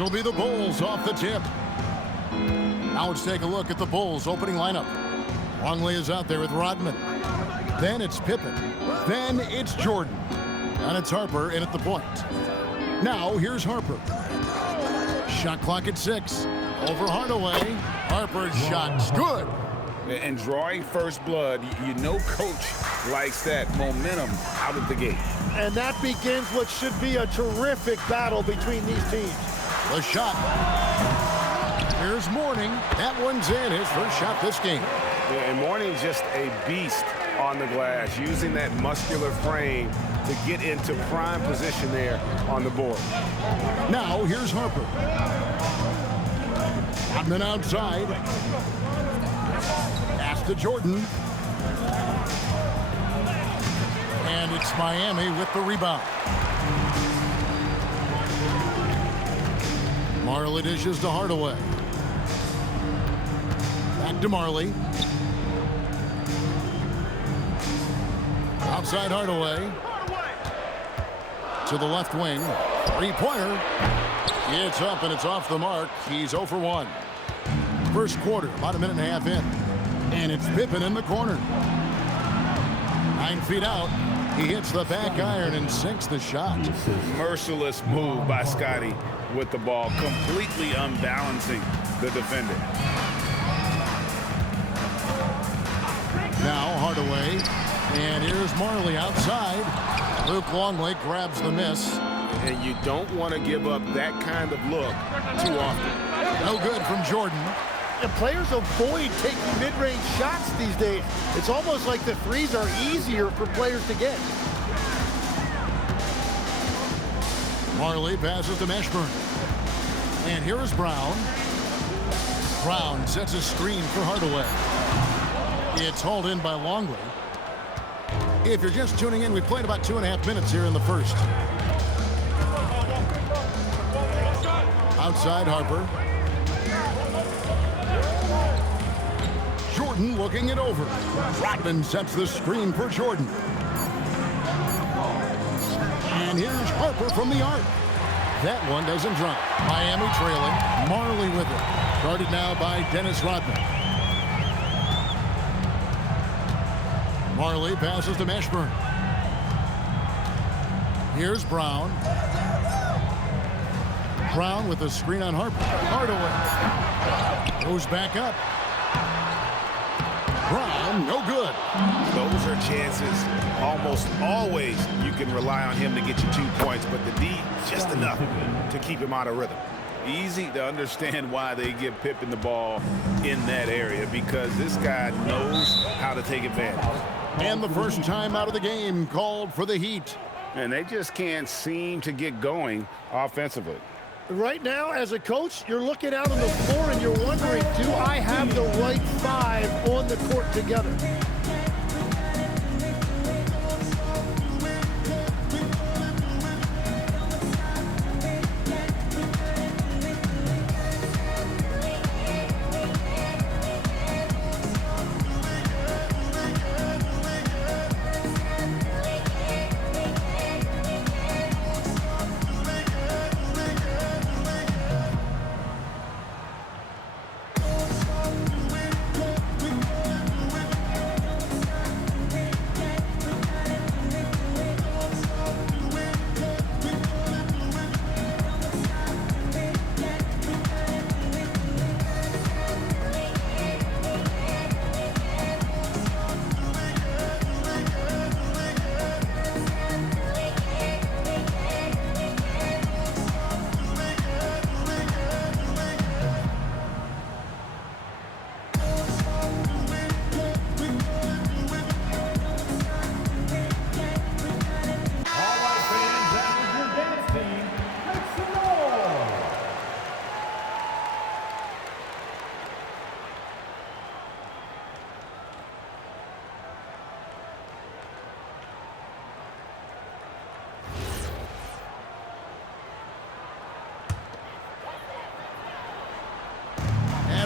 It'll be the Bulls off the tip. Now let's take a look at the Bulls opening lineup. Longley is out there with Rodman. Then it's Pippen. Then it's Jordan. And it's Harper in at the point. Now here's Harper. Shot clock at 6. Over Hardaway. Harper's shot's good. And drawing first blood, you know coach likes that momentum out of the gate. And that begins what should be a terrific battle between these teams. The shot. Here's Mourning. That one's in. His first shot this game. Yeah, and Mourning's just a beast on the glass, using that muscular frame to get into prime position there on the board. Now here's Harper. Rodman outside. Pass to Jordan. And it's Miami with the rebound. Marley dishes to Hardaway. Back to Marley. Outside Hardaway. To the left wing. Three-pointer. It's up and it's off the mark. He's 0 for 1. First quarter, about a minute and a half in. And it's Pippen in the corner. 9 feet out. He hits the back iron and sinks the shot. Merciless move by Scotty with the ball, completely unbalancing the defender. Now Hardaway. And here's Marley outside. Luke Longley grabs the miss. And you don't want to give up that kind of look too often. No good from Jordan. And players avoid taking mid-range shots these days. It's almost like the threes are easier for players to get. Marley passes to Mashburn. And here is Brown. Brown sets a screen for Hardaway. It's hauled in by Longley. If you're just tuning in, we played about 2.5 minutes here in the first. Outside Harper. Jordan looking it over. Rodman sets the screen for Jordan. And here's Harper from the arc. That one doesn't drop. Miami trailing. Marley with it. Guarded now by Dennis Rodman. Marley passes to Mashburn. Here's Brown. Brown with a screen on Harper. Hardaway goes back up. Brown, no good. Those are chances. Almost always you can rely on him to get you 2 points, but the D, just enough to keep him out of rhythm. Easy to understand why they give Pippen the ball in that area, because this guy knows how to take advantage. And the first time out of the game called for the Heat. And they just can't seem to get going offensively. Right now, as a coach, you're looking out on the floor and you're wondering, do I have the right 5 on the court together?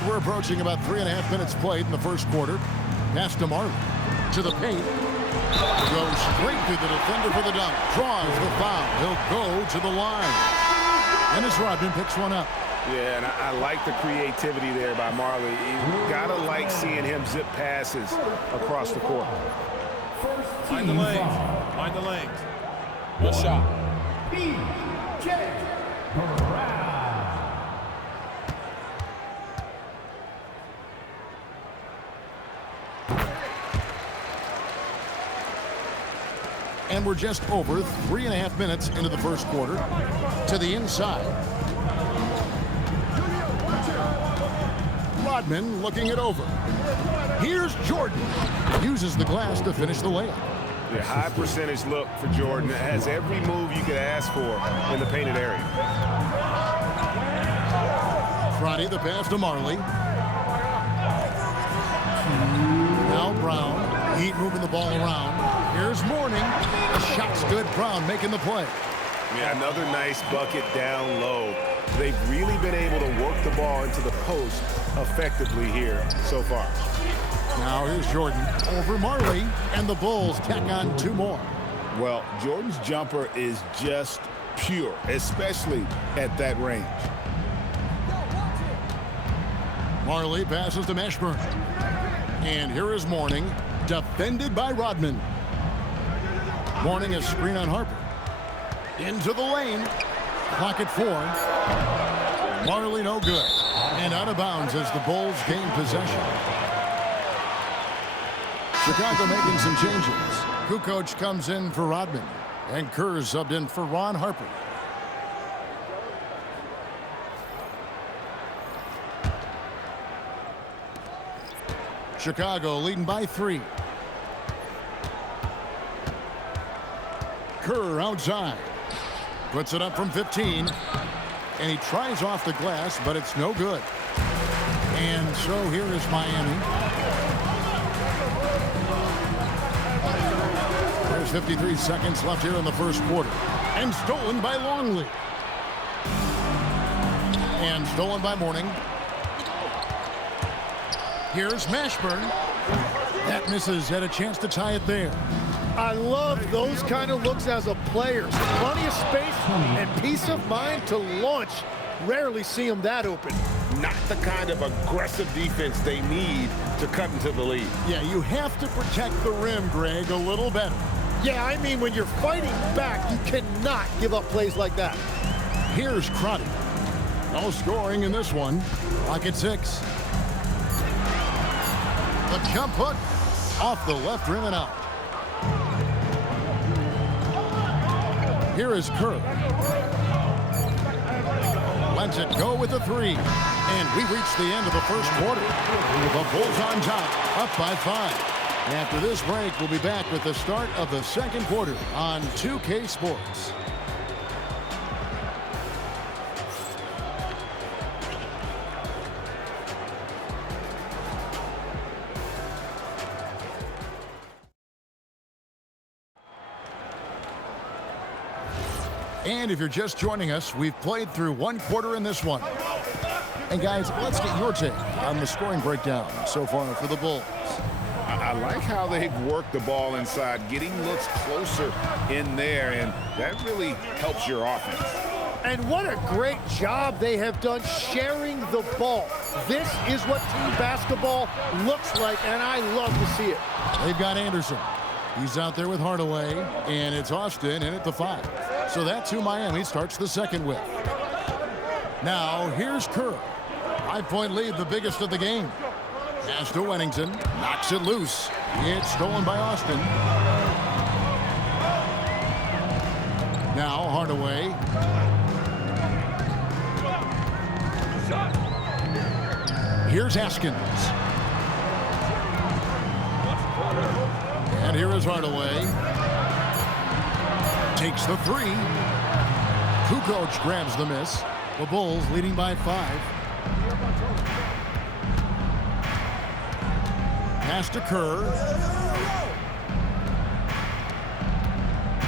We're approaching about 3.5 minutes played in the first quarter. Pass to Marley. To the paint. Goes straight through the defender for the dunk. Draws the foul. He'll go to the line. And as Rodman picks one up. Yeah, and I like the creativity there by Marley. You gotta like seeing him zip passes across the court. Find the lanes. Find the lanes. Good shot. And we're just over 3.5 minutes into the first quarter. To the inside. Rodman looking it over. Here's Jordan. Uses the glass to finish the layup. Yeah, high percentage look for Jordan. It has every move you could ask for in the painted area. Friday, the pass to Marley. Now Brown. Heat moving the ball around. Here's Mourning. The shot's good. Brown making the play. Yeah, another nice bucket down low. They've really been able to work the ball into the post effectively here so far. Now here's Jordan over Marley, and the Bulls tack on 2 more. Well, Jordan's jumper is just pure, especially at that range. Marley passes to Mashburn. And here is Mourning, defended by Rodman. Mourning a screen on Harper. Into the lane. Clock at 4. Marley no good. And out of bounds as the Bulls gain possession. Chicago making some changes. Kukoc comes in for Rodman. And Kerr subbed in for Ron Harper. Chicago leading by 3. Kerr outside. Puts it up from 15. And he tries off the glass, but it's no good. And so here is Miami. There's 53 seconds left here in the first quarter. And stolen by Longley. And stolen by Mourning. Here's Mashburn. That misses. Had a chance to tie it there. I love those kind of looks as a player. Plenty of space and peace of mind to launch. Rarely see him that open. Not the kind of aggressive defense they need to cut into the lead. Yeah, you have to protect the rim, Greg, a little better. Yeah, I mean, when you're fighting back, you cannot give up plays like that. Here's Crotty. No scoring in this one. Clock at 6. The jump hook off the left rim and out. Here is Kerr. Lets it go with the 3. And we reach the end of the first quarter. The Bulls on top, up by 5. After this break, we'll be back with the start of the second quarter on 2K Sports. And if you're just joining us, we've played through 1 quarter in this one. And guys, let's get your take on the scoring breakdown so far for the Bulls. I like how they've worked the ball inside, getting looks closer in there, and that really helps your offense. And what a great job they have done sharing the ball. This is what team basketball looks like, and I love to see it. They've got Anderson. He's out there with Hardaway, and it's Austin in at the 5. So that's who Miami starts the second with. Now, here's Kerr. 5-point lead, the biggest of the game. Pass to Wennington. Knocks it loose. It's stolen by Austin. Now, Hardaway. Here's Haskins. And here is Hardaway. Takes the 3. Kukoc grabs the miss. The Bulls leading by 5. Pass to Kerr.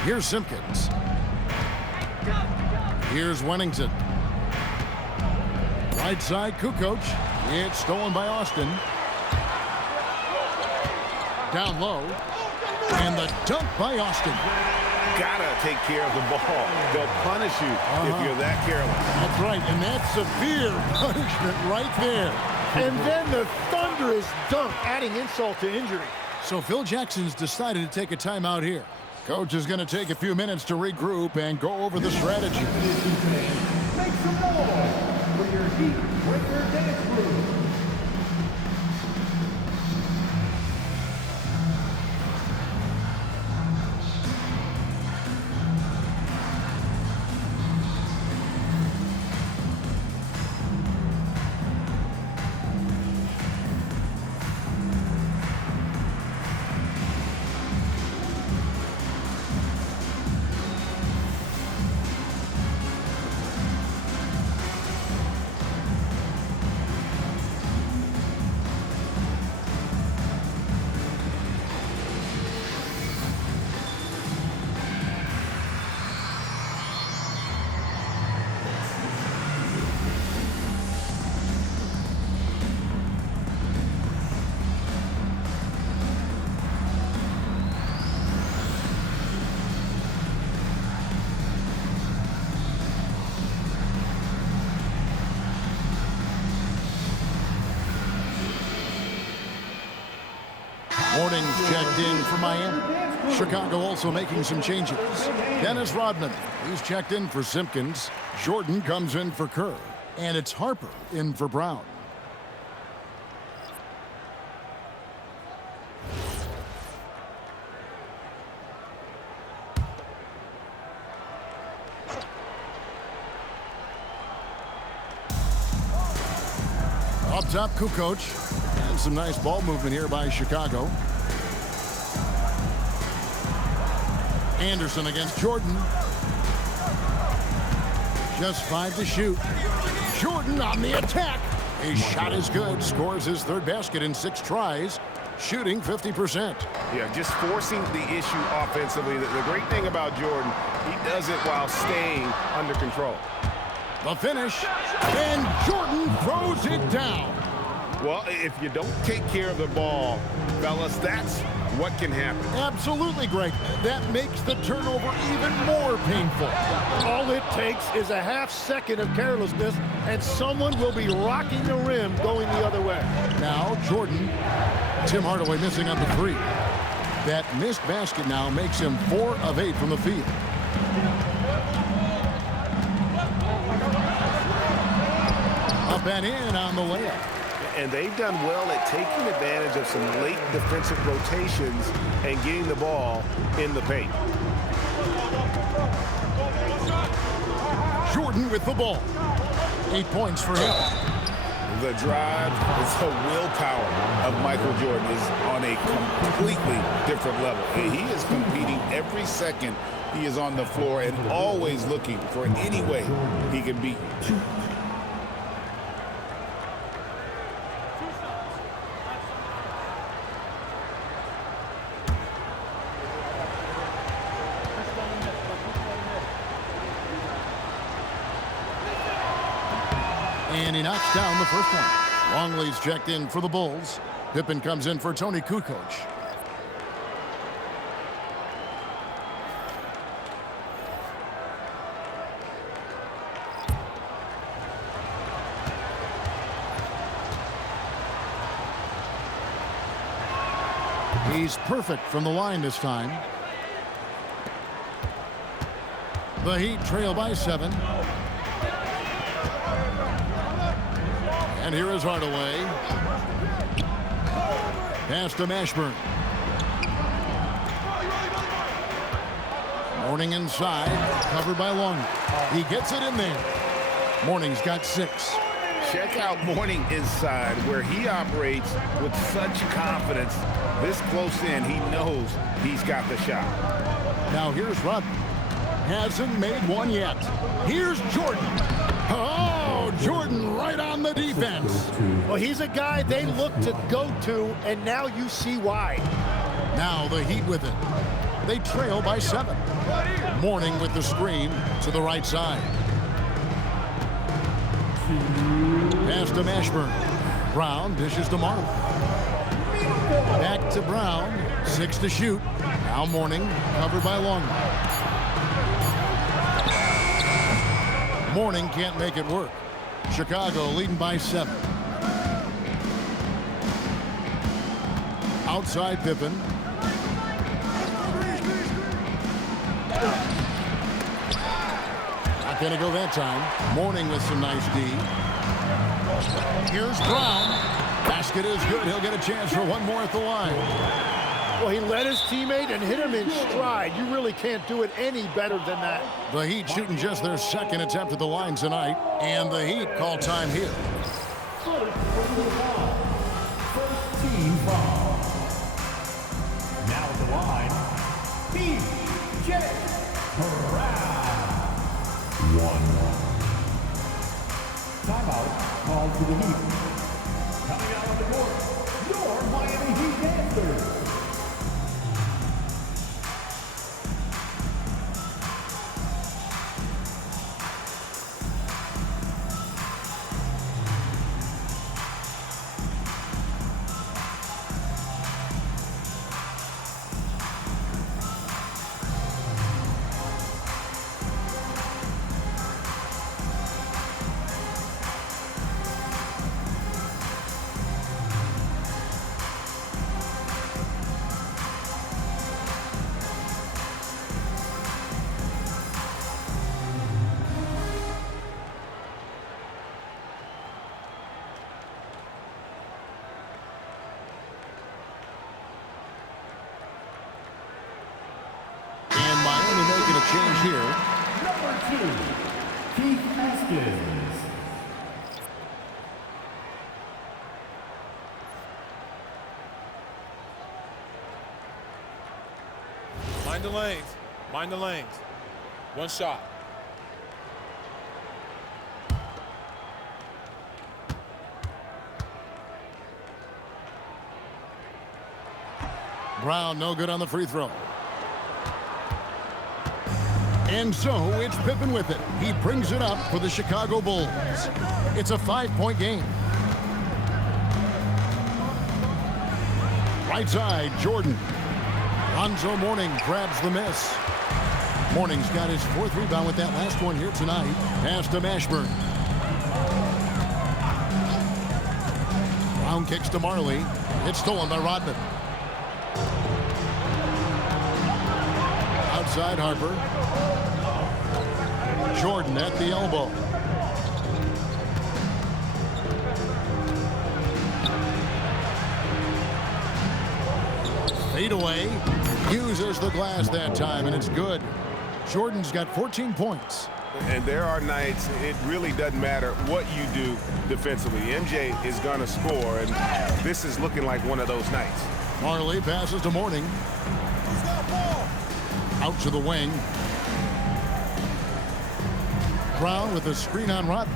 Here's Simpkins. Here's Wennington. Right side, Kukoc. It's stolen by Austin. Down low. And the dunk by Austin. gotta take care of the ball. They'll punish you if you're that careless. That's right, and that's severe punishment right there. And then the thunderous dunk, adding insult to injury. So Phil Jackson's decided to take a timeout here. Coach is going to take a few minutes to regroup and go over the strategy. Make some noise for your Heat Winter Dance Crew. Morning's checked in for Miami. Chicago also making some changes. Dennis Rodman, he's checked in for Simpkins. Jordan comes in for Kerr. And it's Harper in for Brown. Up top, Kukoc. And some nice ball movement here by Chicago. Anderson against Jordan. Just 5 to shoot. Jordan on the attack. His shot is good. Scores his third basket in 6 tries. Shooting 50%. Yeah, just forcing the issue offensively. The great thing about Jordan, he does it while staying under control. The finish. And Jordan throws it down. Well, if you don't take care of the ball, fellas, that's what can happen. Absolutely, Greg. That makes the turnover even more painful. All it takes is a half second of carelessness, and someone will be rocking the rim going the other way. Now, Jordan. Tim Hardaway missing on the 3. That missed basket now makes him 4 of 8 from the field. Up and in on the layup. And they've done well at taking advantage of some late defensive rotations and getting the ball in the paint. Jordan with the ball. 8 points for him. The drive, the willpower of Michael Jordan is on a completely different level. He is competing every second he is on the floor and always looking for any way he can beat. And he knocks down the first one. Longley's checked in for the Bulls. Pippen comes in for Tony Kukoc. He's perfect from the line this time. The Heat trail by 7. And here is Hardaway. Pass to Mashburn. Morning inside, covered by Long. He gets it in there. Morning's got 6. Check out Morning inside, where he operates with such confidence. This close in, he knows he's got the shot. Now here's Rodman. Hasn't made one yet. Here's Jordan. Oh, Jordan right on the defense. Well, he's a guy they look to go to, and now you see why. Now the Heat with it. They trail by 7. Morning with the screen to the right side. Pass to Mashburn. Brown dishes to Marley. Back to Brown. 6 to shoot. Now Morning covered by Long. Morning can't make it work. Chicago leading by 7. Outside Pippen. Not going to go that time. Morning with some nice D. Here's Brown. Basket is good. He'll get a chance for one more at the line. Well, he led his teammate and hit him in stride. You really can't do it any better than that. The Heat shooting just their second attempt at the line tonight. And the Heat call time here. First team foul. Now at the line, P.J. Brown. 1. Timeout called to the Heat. Coming out on the court, your Miami Heat Panthers. Change here. Number 2, Keith Haskins. Mind the lanes. Mind the lanes. One shot. Brown no good on the free throw. And so it's Pippen with it. He brings it up for the Chicago Bulls. It's a 5-point game. Right side, Jordan. Lonzo Mourning grabs the miss. Mourning's got his 4th rebound with that last one here tonight. Pass to Mashburn. Brown kicks to Marley. It's stolen by Rodman. Outside Harper. Jordan at the elbow. Fade away. Uses the glass that time, and it's good. Jordan's got 14 points. And there are nights it really doesn't matter what you do defensively. MJ is going to score, and this is looking like one of those nights. Marley passes to Mourning. Out to the wing. Brown with a screen on Rodman.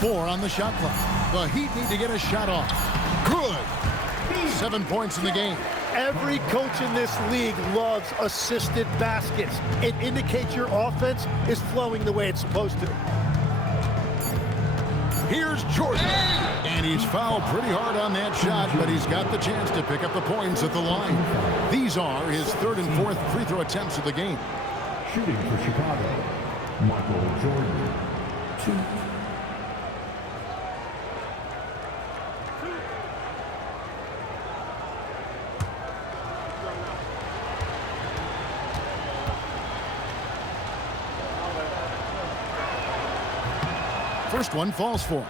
4 on the shot clock. The Heat need to get a shot off. Good. 7 points in the game. Every coach in this league loves assisted baskets. It indicates your offense is flowing the way it's supposed to. Here's Jordan. And he's fouled pretty hard on that shot, but he's got the chance to pick up the points at the line. These are his 3rd and 4th free throw attempts of the game. Shooting for Chicago, Michael Jordan. 2. First one falls for him.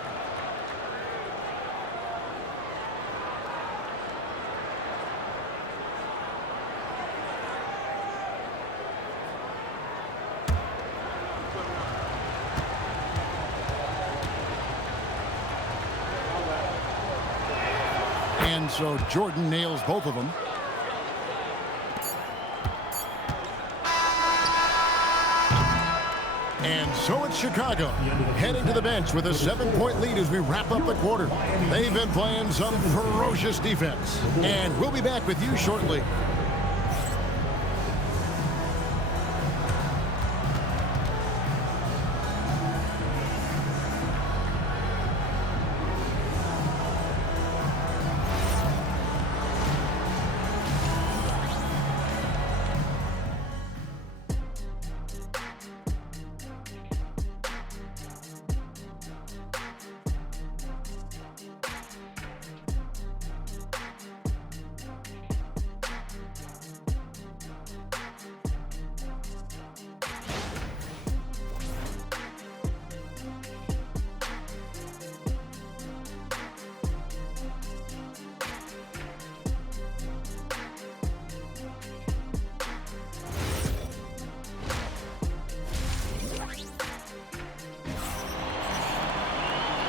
And so Jordan nails both of them. And so it's Chicago heading to the bench with a 7-point lead as we wrap up the quarter. They've been playing some ferocious defense. And we'll be back with you shortly.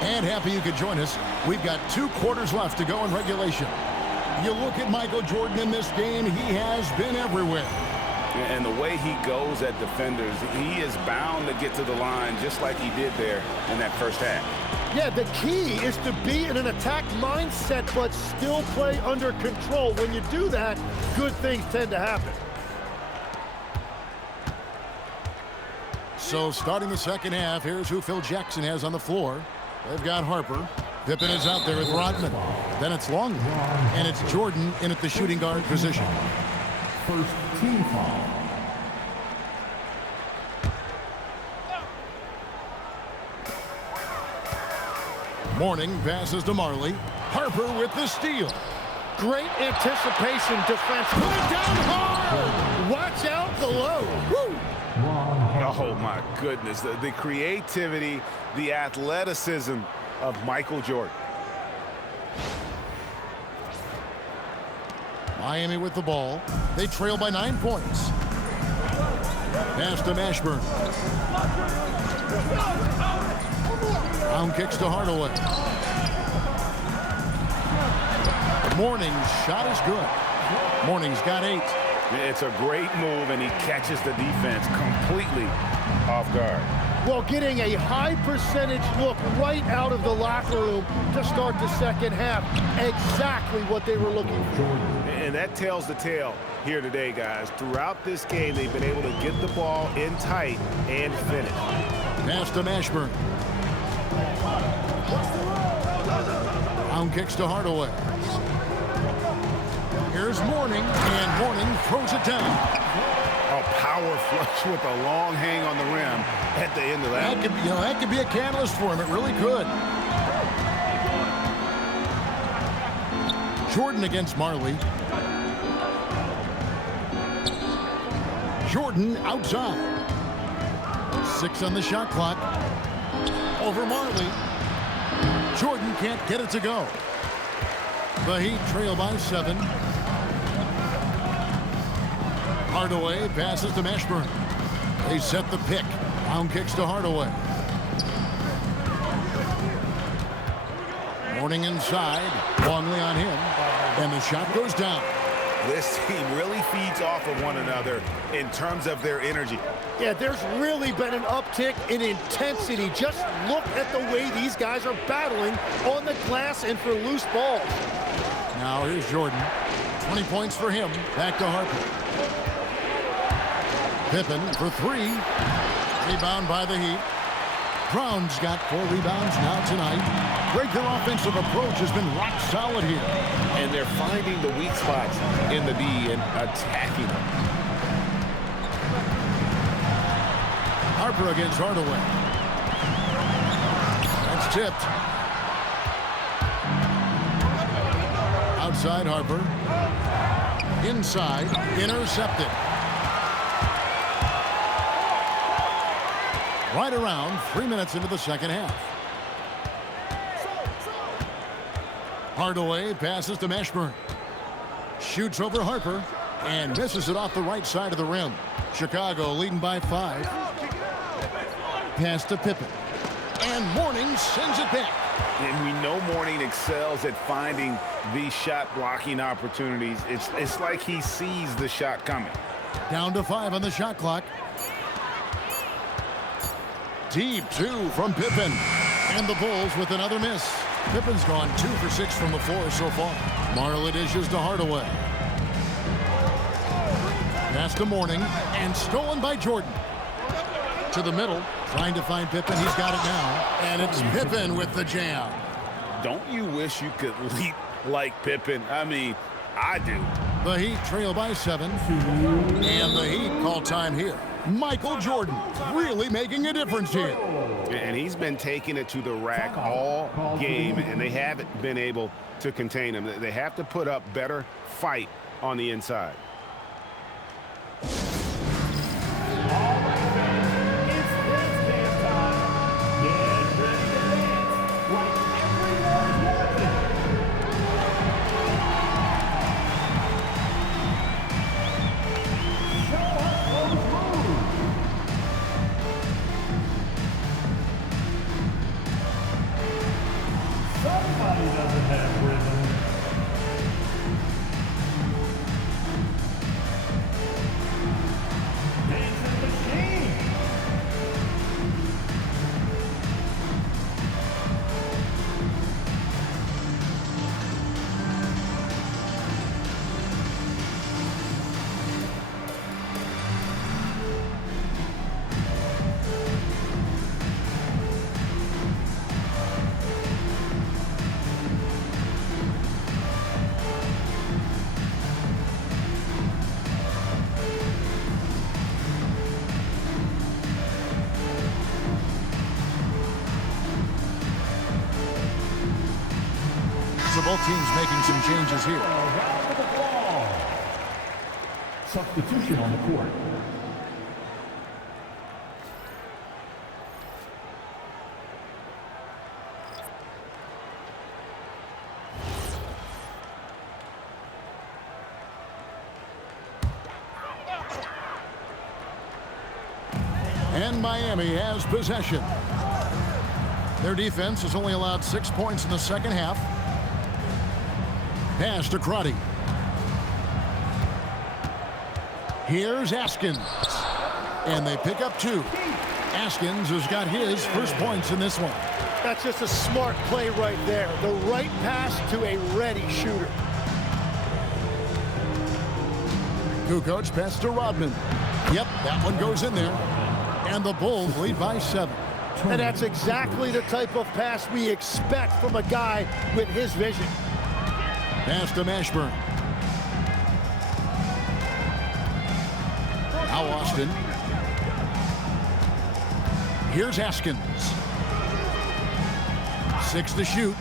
And happy you could join us. We've got 2 quarters left to go in regulation. You look at Michael Jordan in this game, he has been everywhere. And the way he goes at defenders, he is bound to get to the line just like he did there in that first half. Yeah, the key is to be in an attack mindset but still play under control. When you do that, good things tend to happen. So starting the second half, here's who Phil Jackson has on the floor. They've got Harper. Pippen is out there with Rodman. Then it's Longley. And it's Jordan in at the shooting guard position. First team foul. Morning passes to Marley. Harper with the steal. Great anticipation defense. Put it down hard. Watch out below. Woo. Oh, my goodness. The creativity, the athleticism of Michael Jordan. Miami with the ball. They trail by 9 points. Pass to Mashburn. Brown kicks to Hardaway. Morning's shot is good. Morning's got 8. It's a great move, and he catches the defense completely off guard. Well, getting a high percentage look right out of the locker room to start the second half. Exactly what they were looking for. And that tells the tale here today, guys. Throughout this game, they've been able to get the ball in tight and finish. Pass to Mashburn. Brown kicks to Hardaway. Here's Morning, and Morning throws it down. A power flush with a long hang on the rim at the end of that. That could be a catalyst for him. It really could. Jordan against Marley. Jordan outside. 6 on the shot clock. Over Marley. Jordan can't get it to go. The Heat trail by 7. Hardaway passes to Mashburn. They set the pick. Brown kicks to Hardaway. Morning inside. Longley on him. And the shot goes down. This team really feeds off of one another in terms of their energy. Yeah, there's really been an uptick in intensity. Just look at the way these guys are battling on the glass and for loose balls. Now here's Jordan. 20 points for him. Back to Harper. Pippen for 3. Rebound by the Heat. Brown's got 4 rebounds now tonight. Their offensive approach has been rock solid here. And they're finding the weak spots in the D and attacking them. Harper against Hardaway. That's tipped. Outside Harper. Inside. Intercepted. Right around 3 minutes into the second half. Hardaway passes to Mashburn. Shoots over Harper and misses it off the right side of the rim. Chicago leading by 5. Pass to Pippen. And Morning sends it back. And we know Morning excels at finding these shot blocking opportunities. It's like he sees the shot coming. Down to 5 on the shot clock. Deep 2 from Pippen. And the Bulls with another miss. Pippen's gone 2 for 6 from the floor so far. Marley dishes to Hardaway. Pass to Morning. And stolen by Jordan. To the middle. Trying to find Pippen. He's got it now. And it's Pippen with the jam. Don't you wish you could leap like Pippen? I mean, I do. The Heat trail by 7. And the Heat call time here. Michael Jordan really making a difference here. And he's been taking it to the rack all game, and they haven't been able to contain him. They have to put up better fight on the inside. Both teams making some changes here. Around the ball. Substitution on the court. And Miami has possession. Their defense has only allowed 6 points in the second half. Pass to Crotty. Here's Askins. And they pick up 2. Askins has got his first points in this one. That's just a smart play right there. The right pass to a ready shooter. Kukoc pass to Rodman. Yep, that one goes in there. And the Bulls lead by 7. And that's exactly the type of pass we expect from a guy with his vision. Pass to Mashburn. Now Austin. Here's Askins. 6 to shoot.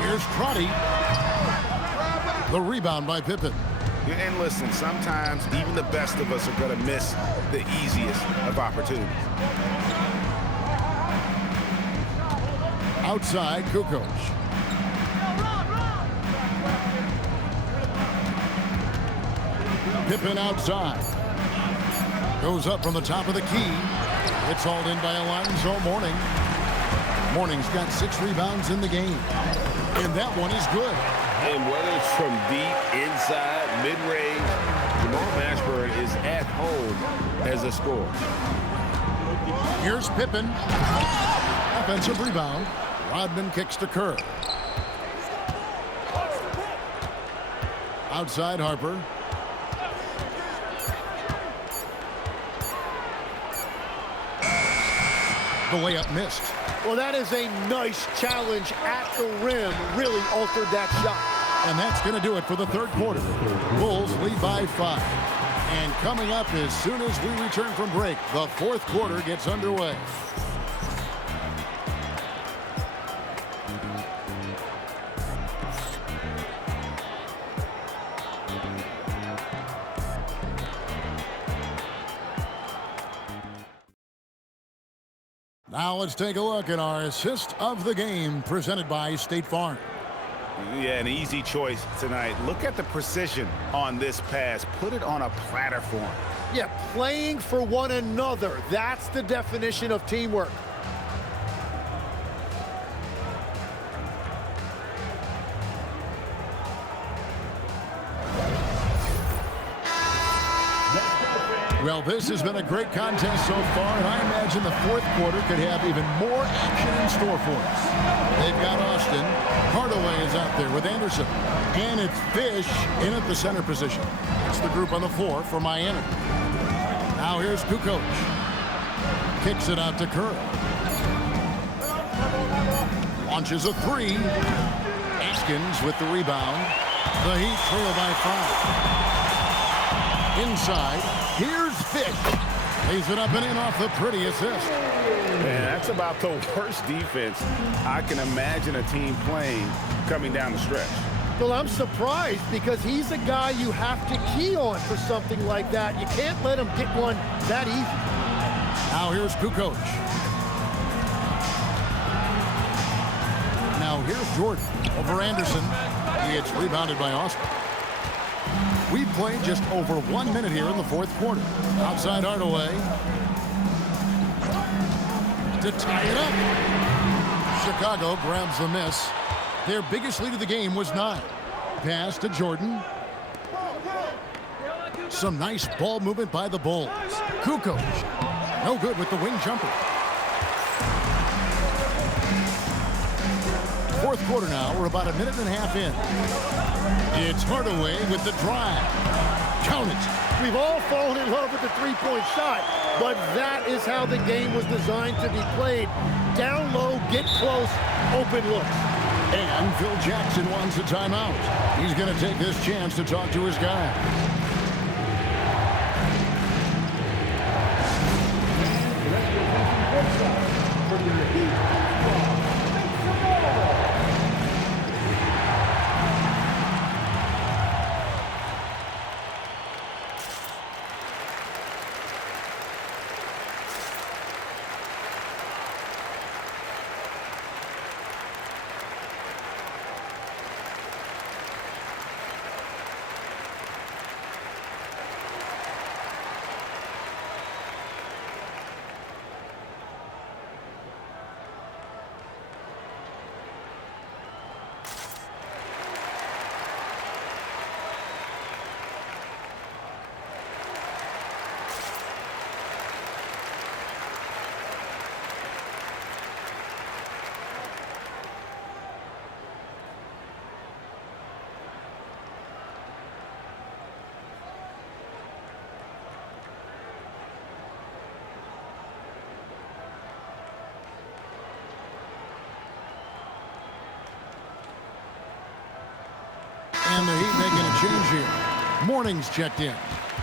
Here's Crotty. The rebound by Pippen. And listen, sometimes even the best of us are going to miss the easiest of opportunities. Outside, Kukoc. Pippen outside. Goes up from the top of the key. It's hauled in by Alonzo Mourning. Mourning's got 6 rebounds in the game. And that one is good. And whether it's from deep, inside, mid-range, Jamal Mashburn is at home as a scorer. Here's Pippen. Offensive rebound. Rodman kicks to Kerr. Outside Harper. The layup missed. Well, that is a nice challenge at the rim. Really altered that shot. And that's going to do it for the third quarter. Bulls lead by 5. And coming up as soon as we return from break, the fourth quarter gets underway. Now let's take a look at our assist of the game presented by State Farm. Yeah, an easy choice tonight. Look at the precision on this pass. Put it on a platter form. Yeah, playing for one another. That's the definition of teamwork. Well, this has been a great contest so far, and I imagine the fourth quarter could have even more action in store for us. They've got Austin. Hardaway is out there with Anderson. And it's Fish in at the center position. It's the group on the floor for Miami. Now here's Kukoc. Kicks it out to Kerr. Launches a 3. Askins with the rebound. The Heat trail by 5. Inside, here's Fish. Lays it up and in off the pretty assist. Man, that's about the worst defense I can imagine a team playing coming down the stretch. Well, I'm surprised because he's a guy you have to key on for something like that. You can't let him get one that easy. Now here's Kukoc. Now here's Jordan over Anderson. It's rebounded by Austin. We've played just over 1 minute here in the fourth quarter. Outside Hardaway. To tie it up. Chicago grabs the miss. Their biggest lead of the game was 9. Pass to Jordan. Some nice ball movement by the Bulls. Kukoc. No good with the wing jumper. Fourth quarter now. We're about a minute and a half in. It's Hardaway with the drive. Count it. We've all fallen in love with the three-point shot, but that is how the game was designed to be played. Down low, get close, open looks. And Phil Jackson wants a timeout. He's going to take this chance to talk to his guy. Morning's checked in.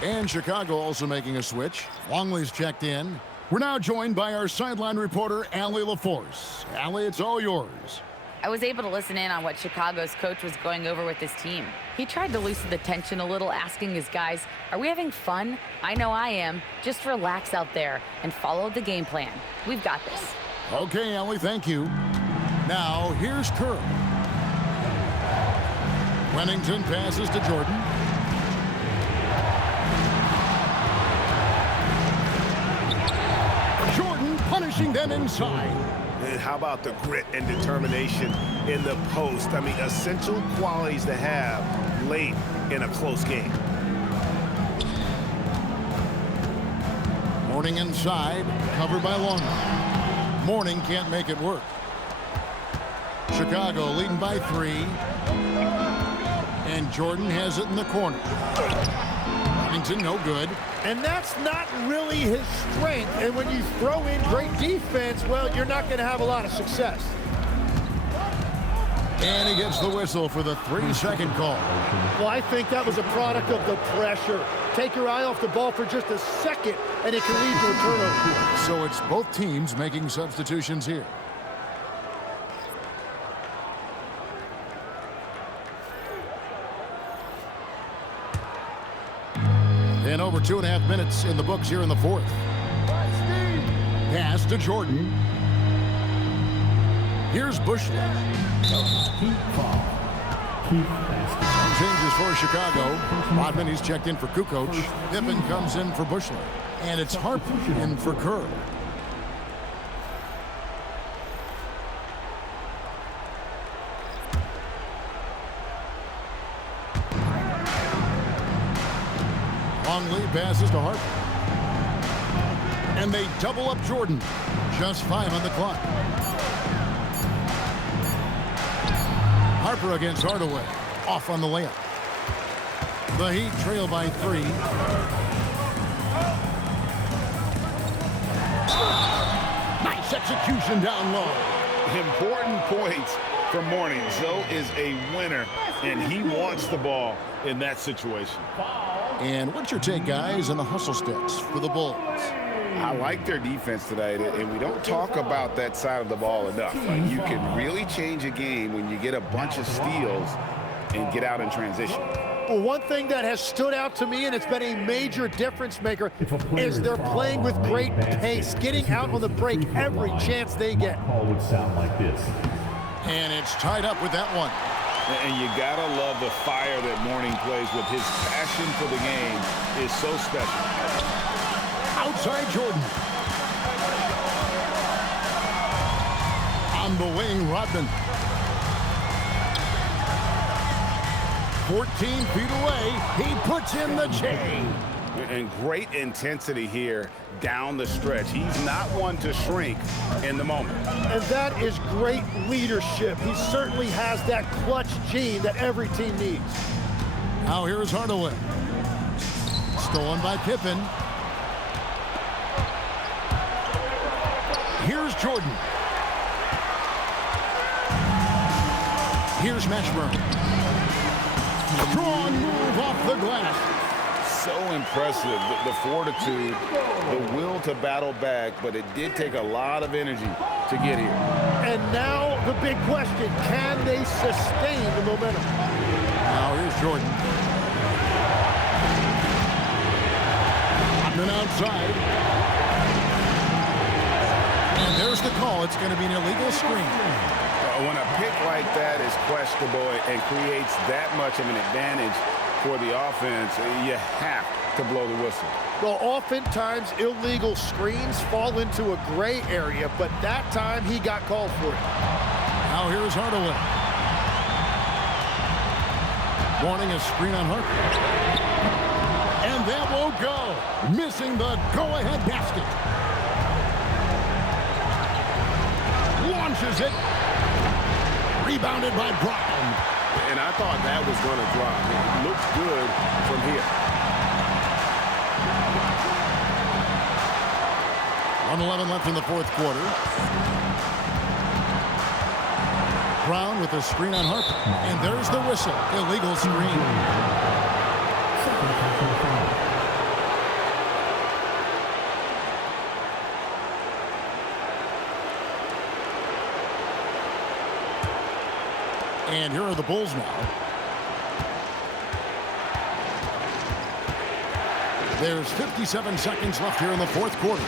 And Chicago also making a switch. Longley's checked in. We're now joined by our sideline reporter, Allie LaForce. Allie, it's all yours. I was able to listen in on what Chicago's coach was going over with his team. He tried to loosen the tension a little, asking his guys, are we having fun? I know I am. Just relax out there and follow the game plan. We've got this. Okay, Allie, thank you. Now, here's Kerr. Wennington passes to Jordan. Jordan punishing them inside. And how about the grit and determination in the post? I mean, essential qualities to have late in a close game. Morning inside, covered by Longley. Morning can't make it work. Chicago leading by 3. And Jordan has it in the corner. Wennington, no good. And that's not really his strength. And when you throw in great defense, well, you're not going to have a lot of success. And he gets the whistle for the 3-second call. Well, I think that was a product of the pressure. Take your eye off the ball for just a second, and it can lead to a turnover. So it's both teams making substitutions here. And over 2.5 minutes in the books here in the fourth. Pass to Jordan. Here's Bushley. Changes for Chicago. Rodman, he's checked in for Kukoc. Pippen comes in for Bushley. And it's Harper in for Kerr. Longley passes to Harper. And they double up Jordan. Just 5 on the clock. Harper against Hardaway. Off on the layup. The Heat trail by 3. Nice execution down low. Important points from Morning. Zoe is a winner, and he wants the ball in that situation. And what's your take, guys, on the hustle sticks for the Bulls? I like their defense tonight, and we don't talk about that side of the ball enough. Like, you can really change a game when you get a bunch of steals and get out in transition. Well, one thing that has stood out to me, and it's been a major difference maker, is they're playing with great pace, getting out on the break every chance they get. Call would sound like this. And it's tied up with that one. And you gotta love the fire that Morning plays with. His passion for the game is so special. Outside Jordan. On the wing, Rodman. 14 feet away, he puts in the chain. And great intensity here down the stretch. He's not one to shrink in the moment. And that is great leadership. He certainly has that clutch gene that every team needs. Now here's Hardaway. Stolen by Pippen. Here's Jordan. Here's Mashburn. Strong move off the glass. So impressive, the fortitude, the will to battle back, but it did take a lot of energy to get here. And now the big question, can they sustain the momentum? Now here's Jordan. And then outside. And there's the call. It's going to be an illegal screen. When a pick like that is questionable and creates that much of an advantage for the offense, you have to blow the whistle. Well, oftentimes illegal screens fall into a gray area, but that time he got called for it. Now here's Hardaway. Wanting a screen on Harper. And that won't go. Missing the go-ahead basket. Launches it. Rebounded by Brown. And I thought that was going to drop. It looks good from here. 1:11 left in the fourth quarter. Brown with a screen on Harper. And there's the whistle. Illegal screen. And here are the Bulls now. There's 57 seconds left here in the fourth quarter.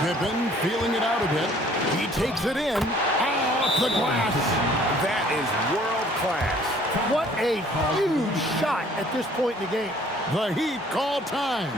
Pippen feeling it out a bit. He takes it in. Off the glass. That is world class. What a huge shot at this point in the game. The Heat call time.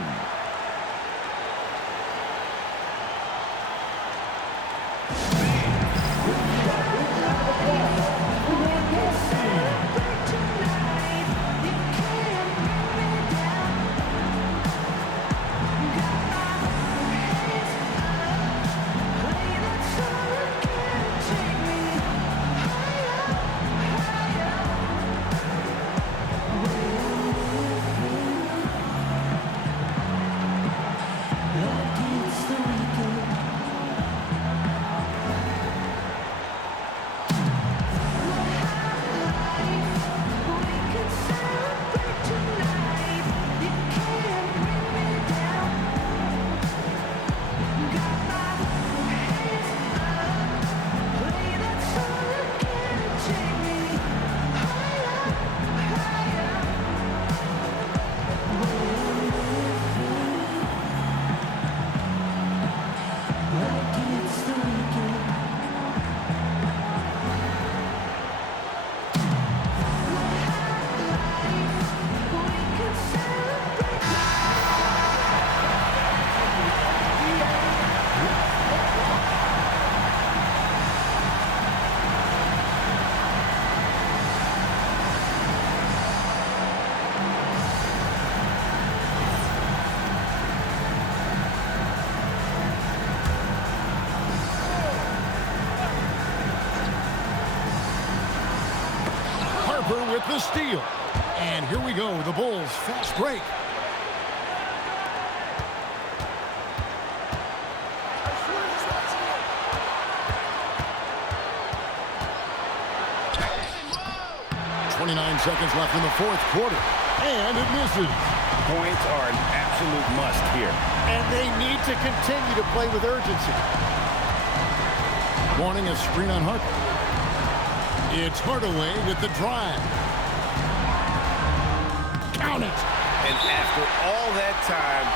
With the steal. And here we go, the Bulls fast break. Seconds left in the fourth quarter, and it misses. Points are an absolute must here. And they need to continue to play with urgency. Warning, a screen on Harper. It's Hardaway with the drive. Count it. And after all that time,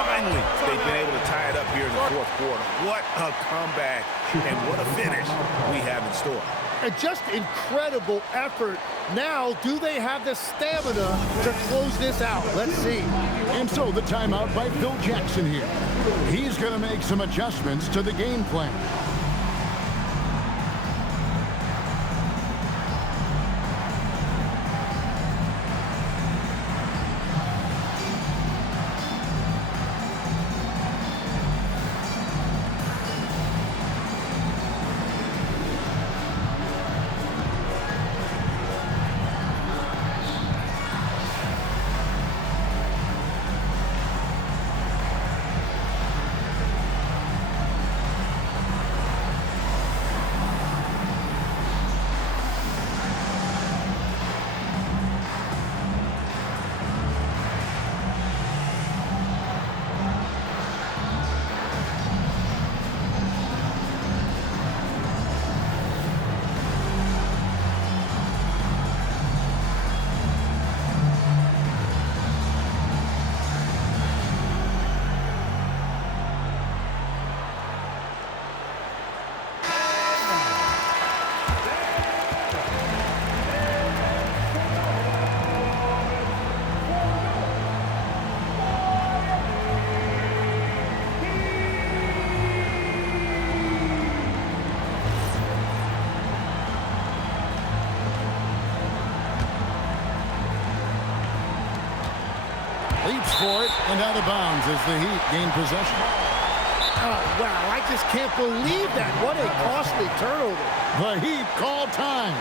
finally, they've been able to tie it up here in the fourth quarter. What a comeback and what a finish we have in store. And just incredible effort. Now, do they have the stamina to close this out? Let's see. And so the timeout by Phil Jackson here. He's going to make some adjustments to the game plan. Leaps for it and out of bounds as the Heat gain possession. Oh, wow, I just can't believe that. What a costly turnover. The Heat call time.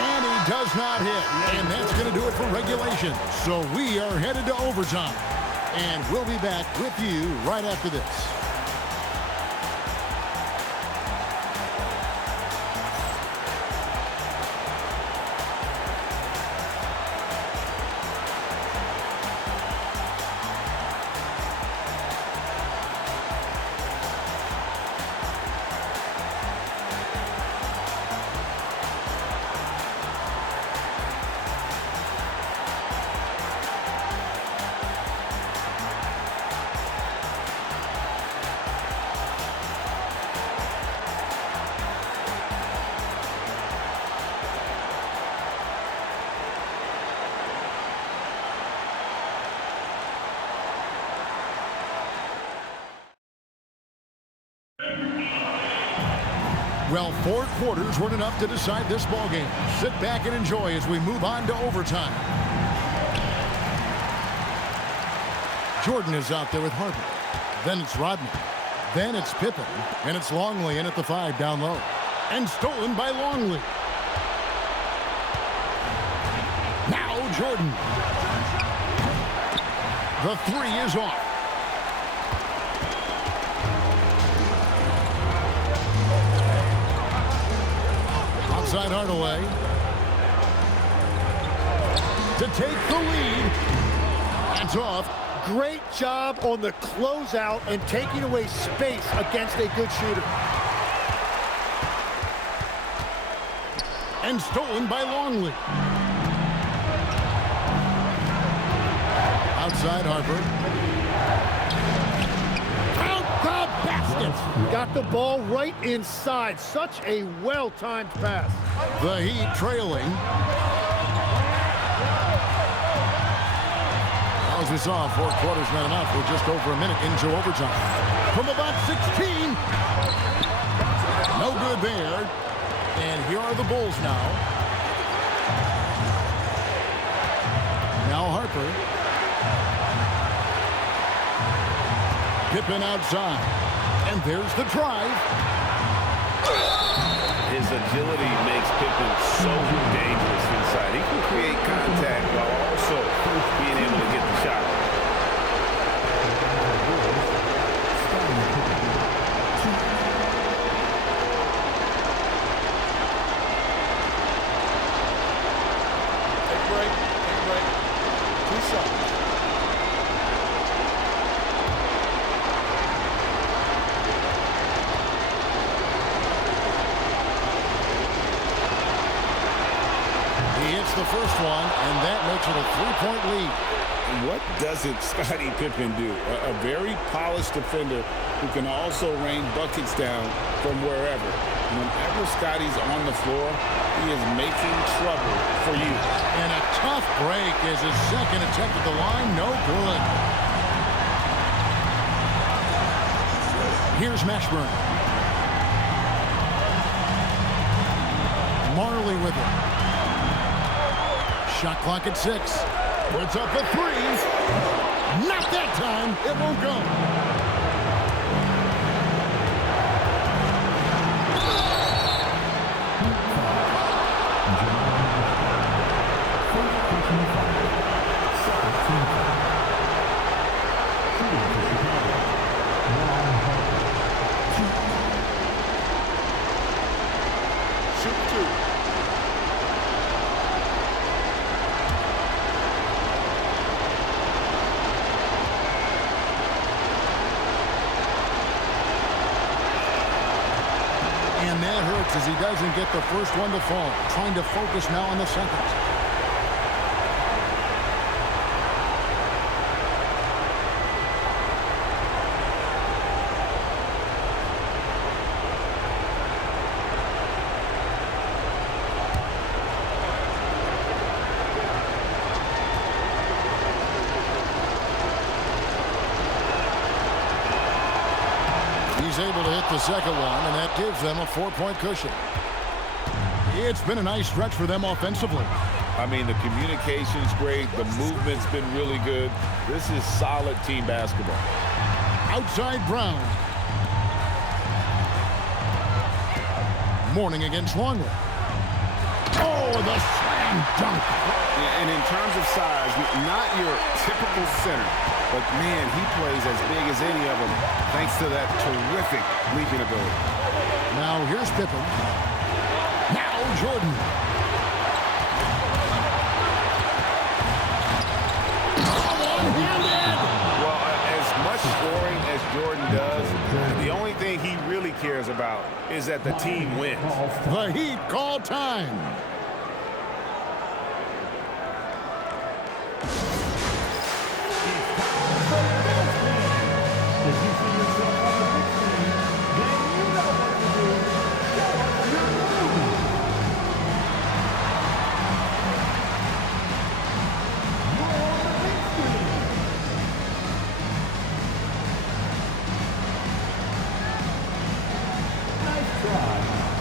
And he does not hit. And that's going to do it for regulation. So we are headed to overtime. And we'll be back with you right after this. Well, 4 quarters weren't enough to decide this ballgame. Sit back and enjoy as we move on to overtime. Jordan is out there with Harper. Then it's Rodman. Then it's Pippen. And it's Longley in at the 5 down low. And stolen by Longley. Now Jordan. The 3 is off. Outside Hardaway to take the lead. That's off. Great job on the closeout and taking away space against a good shooter. And stolen by Longley. Outside Harper. Got the ball right inside. Such a well-timed pass. The Heat trailing. As we saw, 4 quarters not enough. We're just over a minute into overtime. From about 16. No good there. And here are the Bulls now. Now Harper. Pippen outside. And there's the drive. His agility makes Pippen so dangerous inside. He can create contact while also being able to get the shot. Take a break. Take a break. 2 shots. The first one, and that makes it a 3-point lead. And what doesn't Scottie Pippen do? A very polished defender who can also rain buckets down from wherever. Whenever Scottie's on the floor, he is making trouble for you. And a tough break as his second attempt at the line, no good. Here's Mashburn. Marley with it. Shot clock at 6. Puts up a 3. Not that time. It won't go. And that hurts as he doesn't get the first one to fall. Trying to focus now on the second. He's able to hit the second one, and that gives them a 4-point cushion. It's been a nice stretch for them offensively. I mean, the communication's great. The movement's been really good. This is solid team basketball. Outside Brown. Mourning against Longley. Oh, the slam dunk. And in terms of size, not your typical center, but man, he plays as big as any of them thanks to that terrific leaping ability. Now here's Pippen. Now Jordan. Well, as much scoring as Jordan does, the only thing he really cares about is that the team wins. The Heat call time.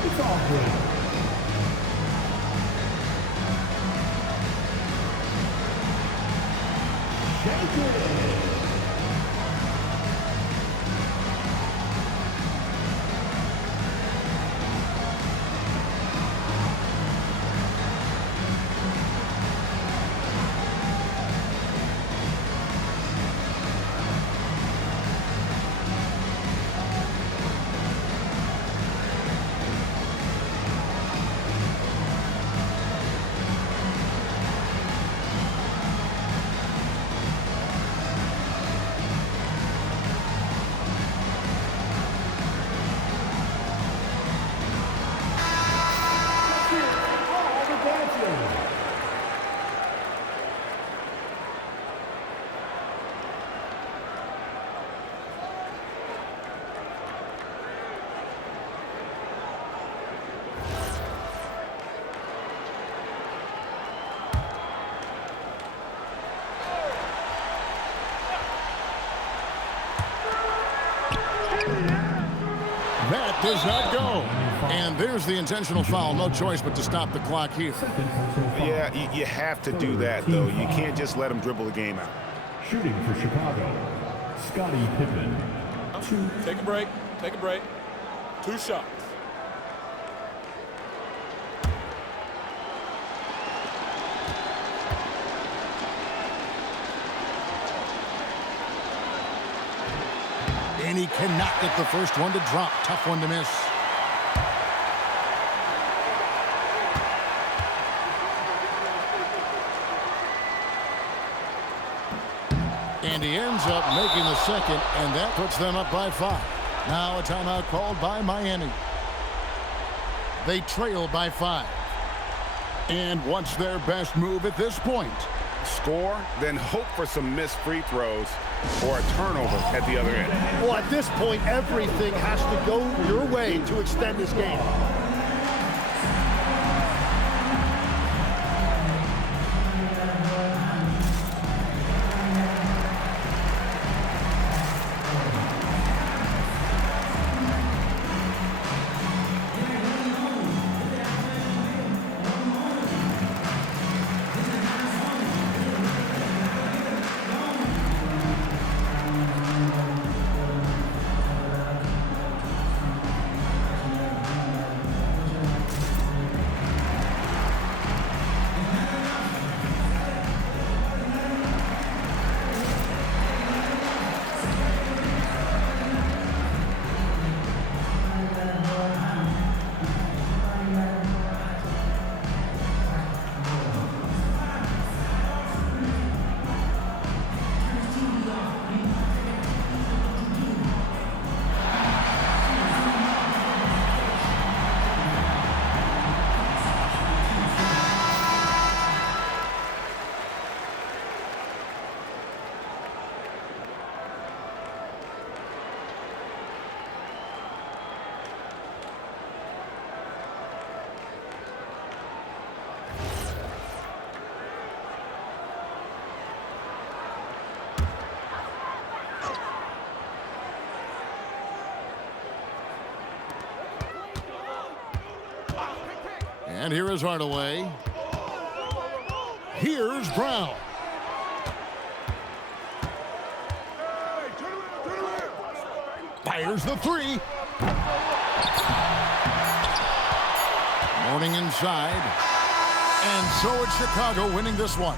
It's all good. Shake it. That does not go. And there's the intentional foul. No choice but to stop the clock here. Yeah, you have to do that, though. You can't just let him dribble the game out. Shooting for Chicago, Scottie Pippen. Take a break. Take a break. 2 shots. And he cannot get the first one to drop. Tough one to miss. And he ends up making the second, and that puts them up by 5. Now a timeout called by Miami. They trail by 5. And what's their best move at this point? Score, then hope for some missed free throws or a turnover at the other end. Well, at this point, everything has to go your way to extend this game. And here is Hardaway. Here's Brown. Fires the three. Morning inside. And so it's Chicago winning this one.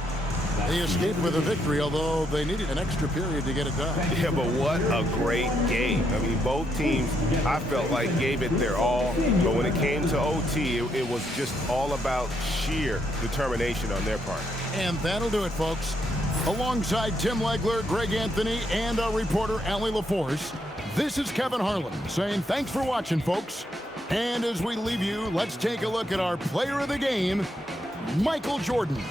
They escaped with a victory, although they needed an extra period to get it done. Yeah, but what a great game. I mean, both teams, I felt like, gave it their all. But when it came to OT, it was just all about sheer determination on their part. And that'll do it, folks. Alongside Tim Legler, Greg Anthony, and our reporter, Allie LaForce, this is Kevin Harlan saying thanks for watching, folks. And as we leave you, let's take a look at our player of the game, Michael Jordan.